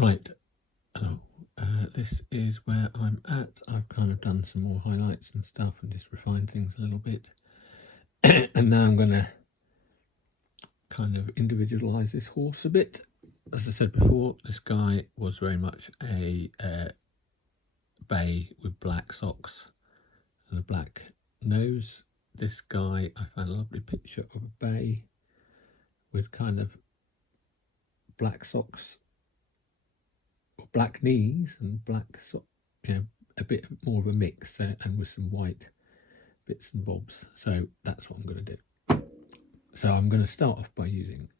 Right, this is where I'm at. I've kind of done some more highlights and stuff and just refined things a little bit. And now I'm going to kind of individualize this horse a bit. As I said before, this guy was very much a bay with black socks and a black nose. This guy, I found a lovely picture of a bay with kind of black socks, or black knees and black socks, a bit more of a mix, and with some white bits and bobs. So that's what I'm going to do. So I'm going to start off by using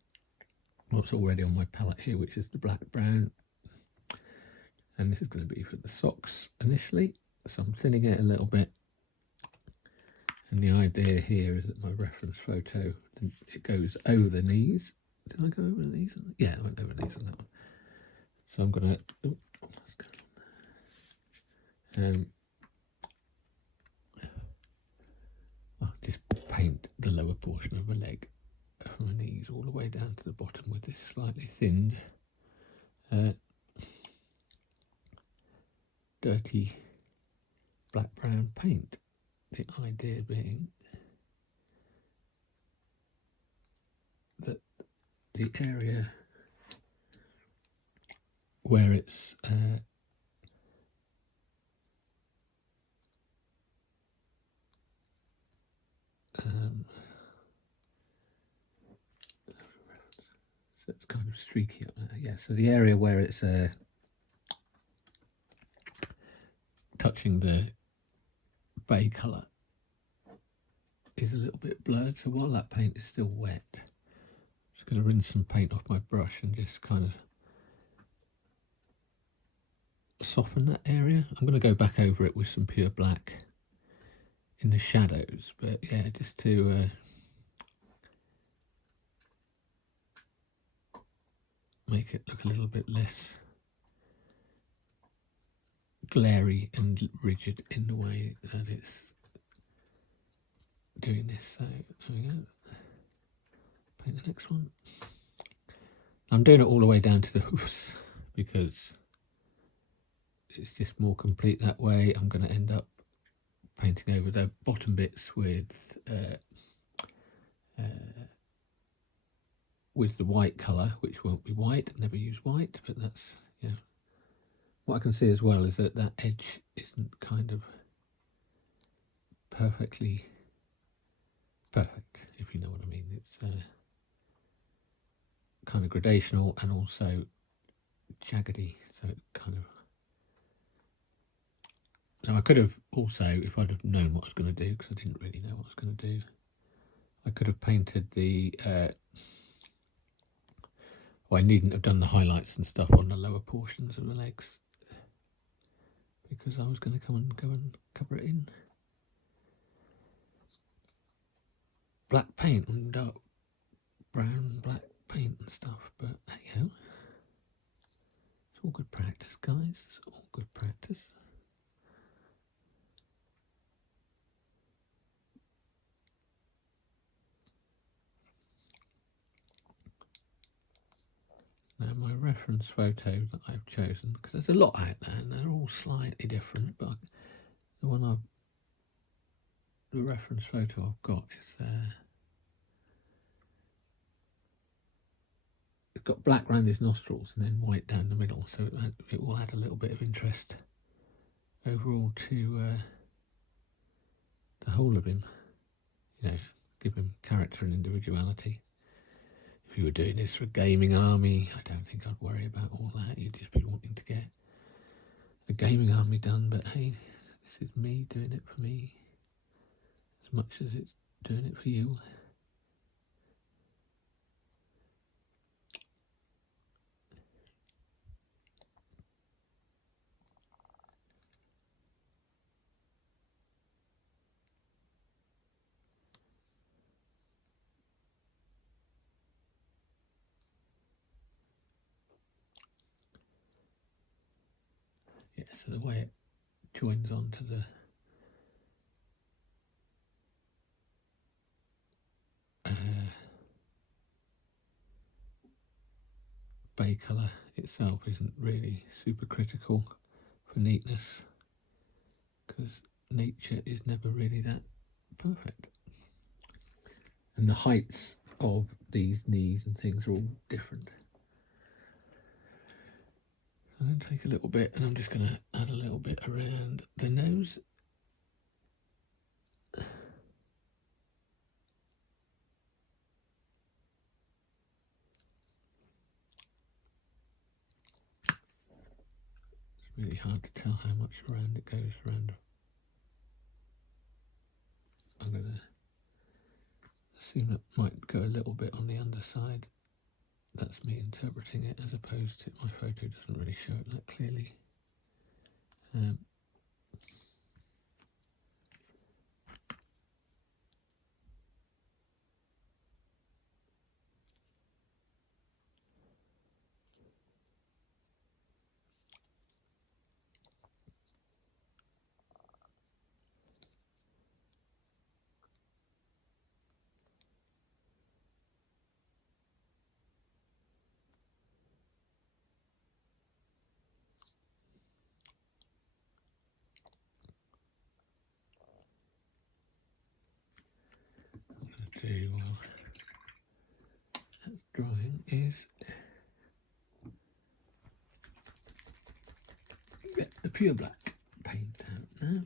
what's already on my palette here, which is the black brown, and this is going to be for the socks initially. So I'm thinning it a little bit, and the idea here is that my reference photo, it goes over the knees. Did I go over the knees? Yeah, I went over the knees on that one. So I'm going to I'll just paint the lower portion of the leg from the knees all the way down to the bottom with this slightly thinned dirty black brown paint. The idea being that the area where it's so it's kind of streaky up there. Yeah, so the area where it's touching the bay colour is a little bit blurred, so while that paint is still wet, I'm just going to rinse some paint off my brush and just kind of soften that area. I'm going to go back over it with some pure black in the shadows, but yeah, just to make it look a little bit less glary and rigid in the way that it's doing this. So there we go. Paint the next one. I'm doing it all the way down to the hoofs because it's just more complete that way. I'm going to end up painting over the bottom bits with the white colour, which won't be white. I never use white, but that's, yeah. What I can see as well is that that edge isn't kind of perfectly perfect, if you know what I mean. It's kind of gradational and also jaggedy, so it kind of. Now I could have also, if I'd have known what I was going to do, because I didn't really know what I was going to do, I could have painted the well, I needn't have done the highlights and stuff on the lower portions of the legs, because I was going to go and cover it in black paint and dark brown black paint and stuff, but there you go. It's all good practice, guys. It's all good practice. Now my reference photo that I've chosen, because there's a lot out there and they're all slightly different, but the reference photo I've got is it's got black around his nostrils and then white down the middle, so it will add a little bit of interest overall to the whole of him, give him character and individuality. If you were doing this for a gaming army, I don't think I'd worry about all that. You'd just be wanting to get a gaming army done, but hey, this is me doing it for me as much as it's doing it for you. Yeah, so the way it joins onto the bay colour itself isn't really super critical for neatness, because nature is never really that perfect. And the heights of these knees and things are all different. I'm going to take a little bit and I'm just going to add a little bit around the nose. It's really hard to tell how much around it goes around. I'm going to assume it might go a little bit on the underside. That's me interpreting it, as opposed to my photo doesn't really show it that clearly. Do while that's drying is get the pure black paint out now.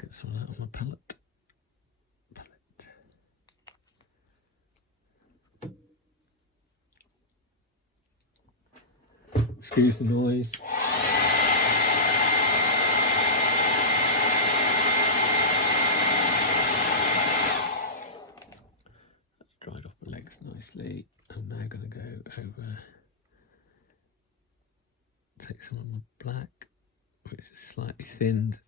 Get some of that on my palette. Excuse the noise. That's dried off the legs nicely. I'm now going to go over, take some of my black, which is slightly thinned.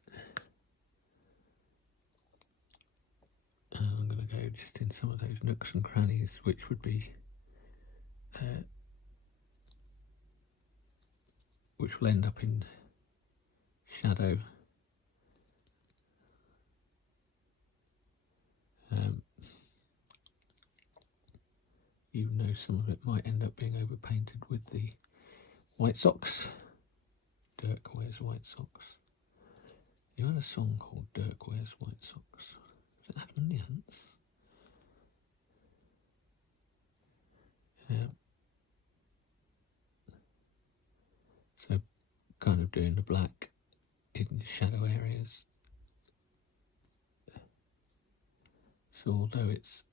I'm going to go just in some of those nooks and crannies, which would be which will end up in shadow. Even though some of it might end up being overpainted with the white socks. Dirk Wears White Socks. You had a song called Dirk Wears White Socks. Is it Adam and the Ants? So kind of doing the black in shadow areas. So although it's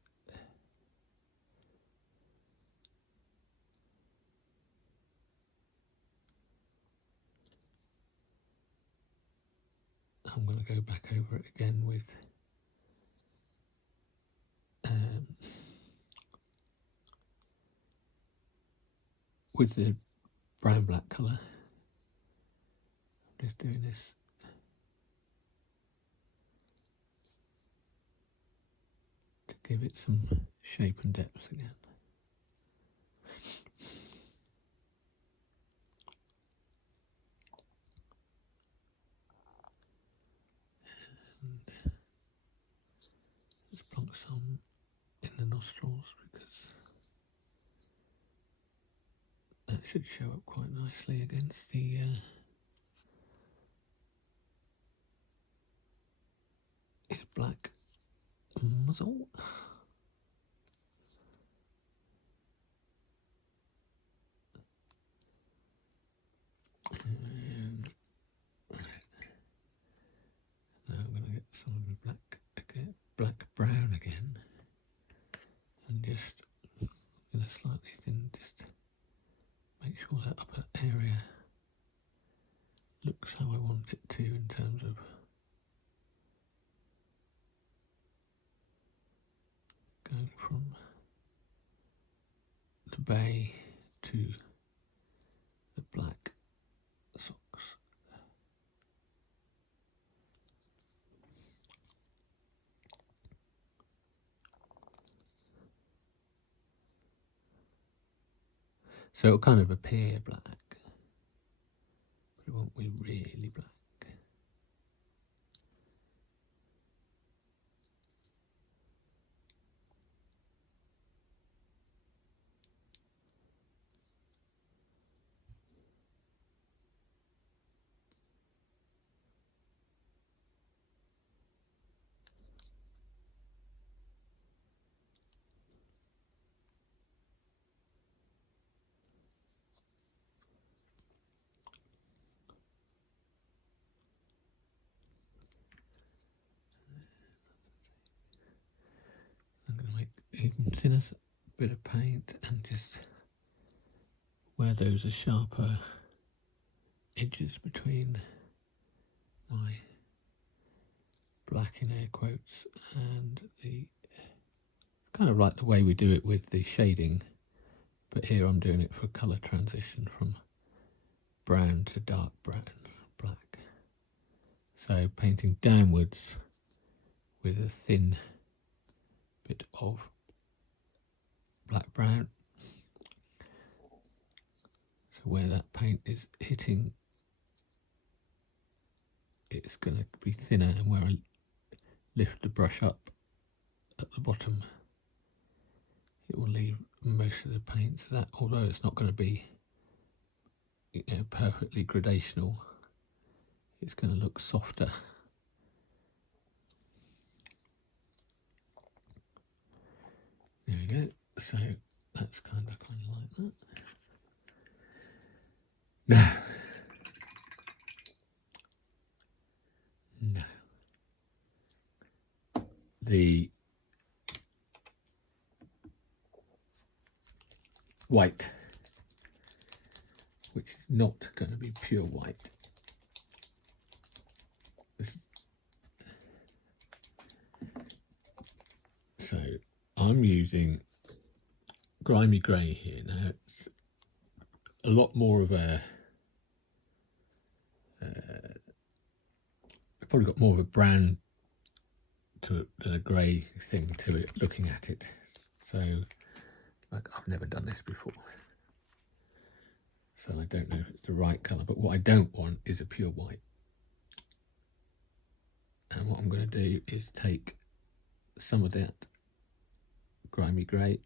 I'm going to go back over it again with the brown black colour. I'm just doing this to give it some shape and depth again. And just plonk some in the nostrils, because that should show up quite nicely against the his black muzzle. And right. Now I'm going to get some of the black again, black brown again, and just in a slightly thin, just make sure that upper area looks how I want it to, in terms of going from the bay to the black socks. So it'll kind of appear black, but it won't be really black. thinner bit of paint and just where those are sharper edges between my black in air quotes and the kind of like the way we do it with the shading, but here I'm doing it for colour transition from brown to dark brown, black. So painting downwards with a thin bit of black brown. So where that paint is hitting, it's going to be thinner, and where I lift the brush up at the bottom, it will leave most of the paint. So that, although it's not going to be, you know, perfectly gradational, it's going to look softer. There we go. So that's kind of like that. Now, the white, which is not going to be pure white. So I'm using grimy grey here. Now it's a lot more of a I've probably got more of a brown to it than a grey thing to it looking at it. So like, I've never done this before, so I don't know if it's the right colour, but what I don't want is a pure white. And what I'm going to do is take some of that grimy grey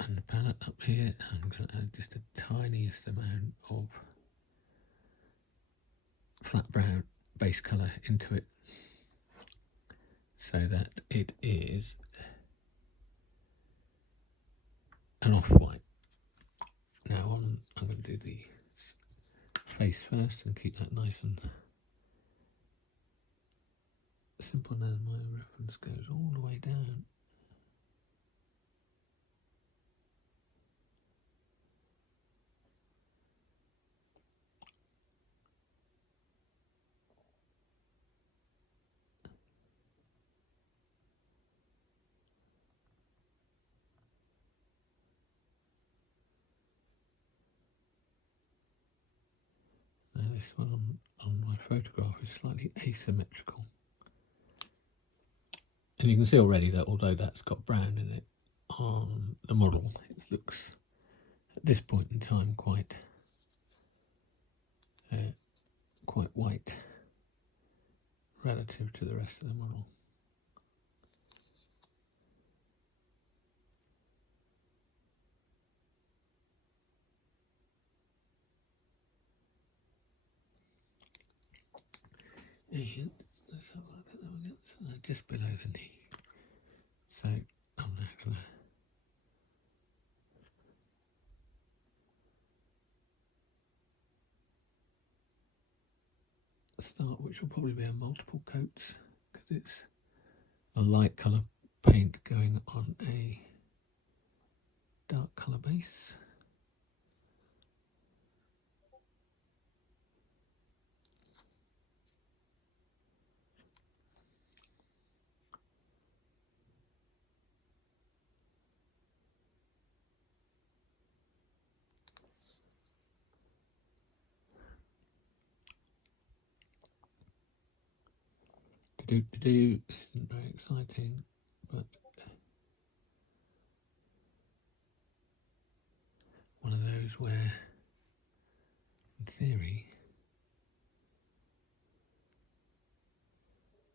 and the palette up here, and I'm going to add just the tiniest amount of flat brown base colour into it, so that it is an off-white. Now I'm going to do the face first and keep that nice and simple. Now my reference goes all the way down. Now this one on my photograph is slightly asymmetrical. And you can see already that although that's got brown in it, on the model it looks at this point in time quite white relative to the rest of the model. And let's have a look at them again. So just below the knee. So I'm now going to start, which will probably be a multiple coats, because it's a light colour paint going on a dark colour base. This isn't very exciting, but one of those where, in theory,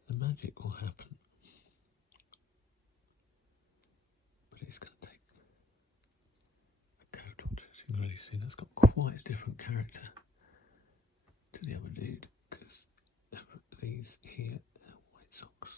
the magic will happen, but it's going to take a coat or two. So you can already see that's got quite a different character to the other dude, because these here are white socks.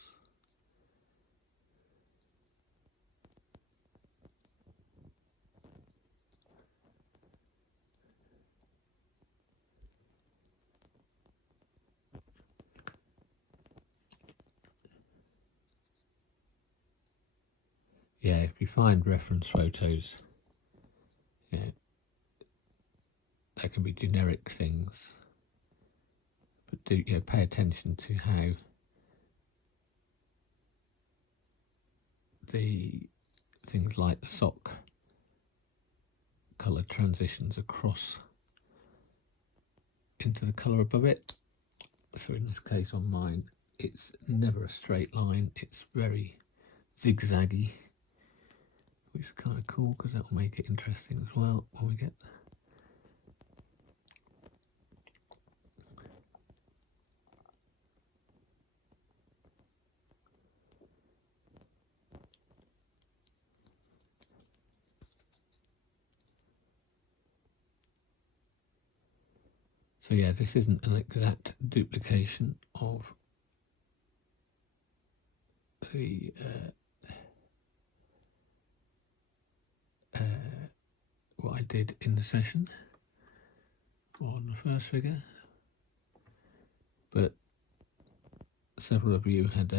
yeah, if you find reference photos, yeah, they can be generic things, but do pay attention to how the things like the sock colour transitions across into the colour above it. So in this case on mine, it's never a straight line, it's very zigzaggy, which is kind of cool because that will make it interesting as well when we get there. So yeah, this isn't an exact duplication of the what I did in the session on the first figure, but several of you had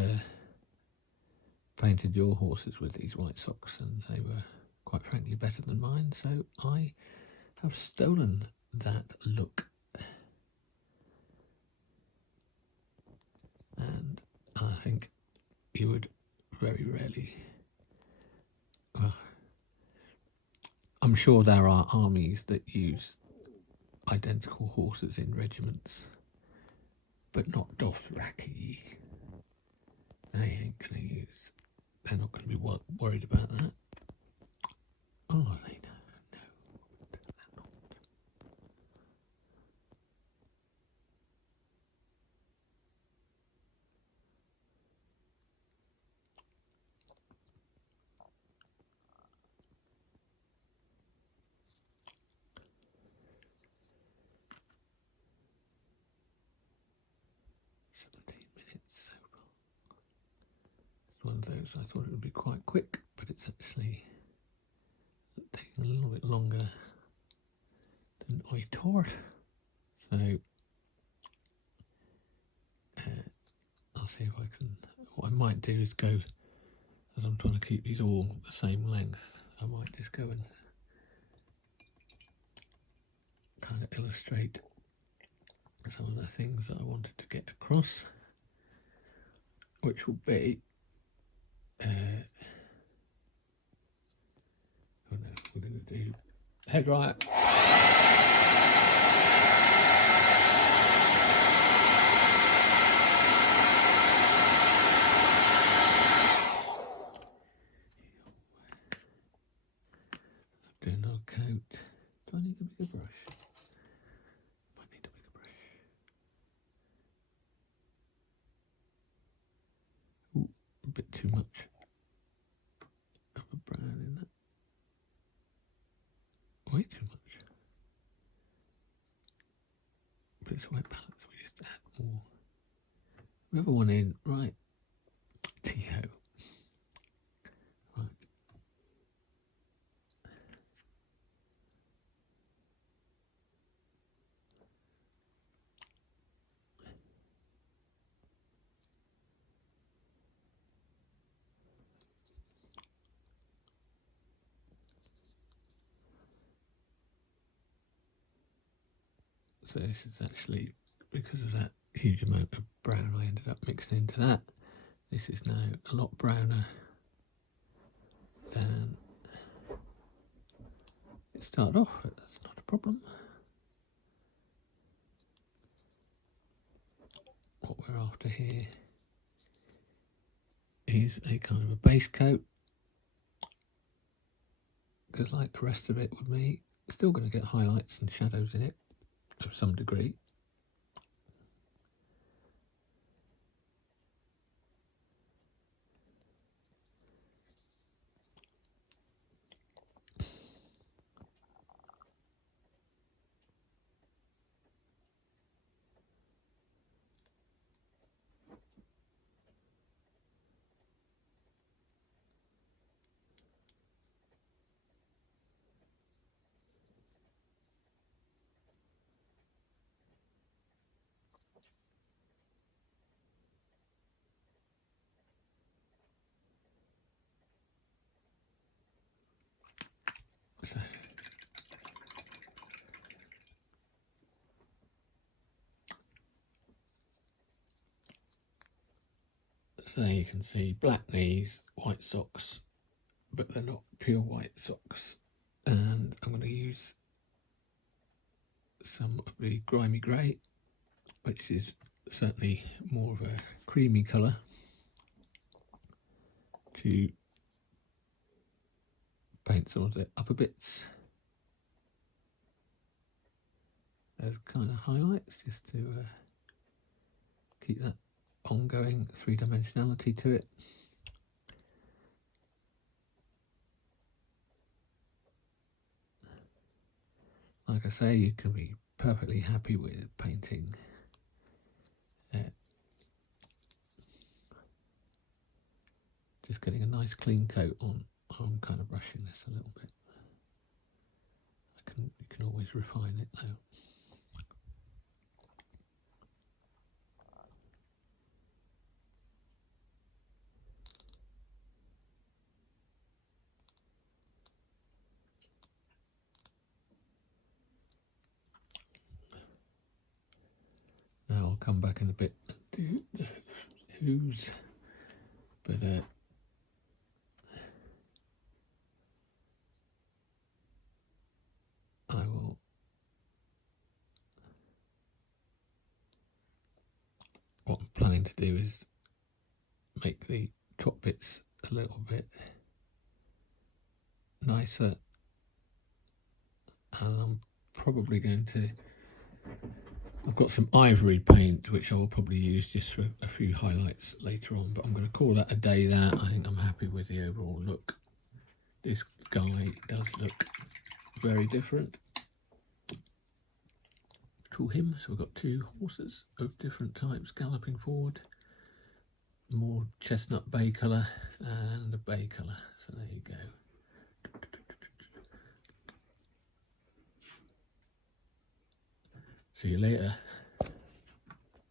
painted your horses with these white socks and they were quite frankly better than mine, so I have stolen that look. And I think you would very rarely, well, I'm sure there are armies that use identical horses in regiments, but not Dothraki. They ain't going to use, they're not going to be worried about that. Oh, they know. One of those I thought it would be quite quick, but it's actually taking a little bit longer than I thought. So I'll see if I can. What I might do is go, as I'm trying to keep these all the same length, I might just go and kind of illustrate some of the things that I wanted to get across, which will be we're going to do head riot. Do another coat. Do I need a bigger brush? Might need a bigger brush. Ooh, a bit too much of a brown in that. Way too much. But it's a wet palette, so we just add more. Another one in, right. T-ho. Right. So this is actually, because of that huge amount of brown I ended up mixing into that, this is now a lot browner than it started off, but that's not a problem. What we're after here is a kind of a base coat, because like the rest of it with me, still going to get highlights and shadows in it of some degree. So you can see black knees, white socks, but they're not pure white socks. And I'm going to use some of the grimy grey, which is certainly more of a creamy colour, to paint some of the upper bits as kind of highlights, just to keep that ongoing three-dimensionality to it. Like I say, you can be perfectly happy with painting just getting a nice clean coat on. I'm kind of brushing this a little bit. You can always refine it though. Now I'll come back in a bit and do the hooves, but what I'm planning to do is make the top bits a little bit nicer, and I'm probably going to, I've got some ivory paint which I will probably use just for a few highlights later on, but I'm going to call that a day there. I think I'm happy with the overall look. This guy does look very different to him. So we've got two horses of different types galloping forward, more chestnut bay colour and a bay colour. So there you go. See you later.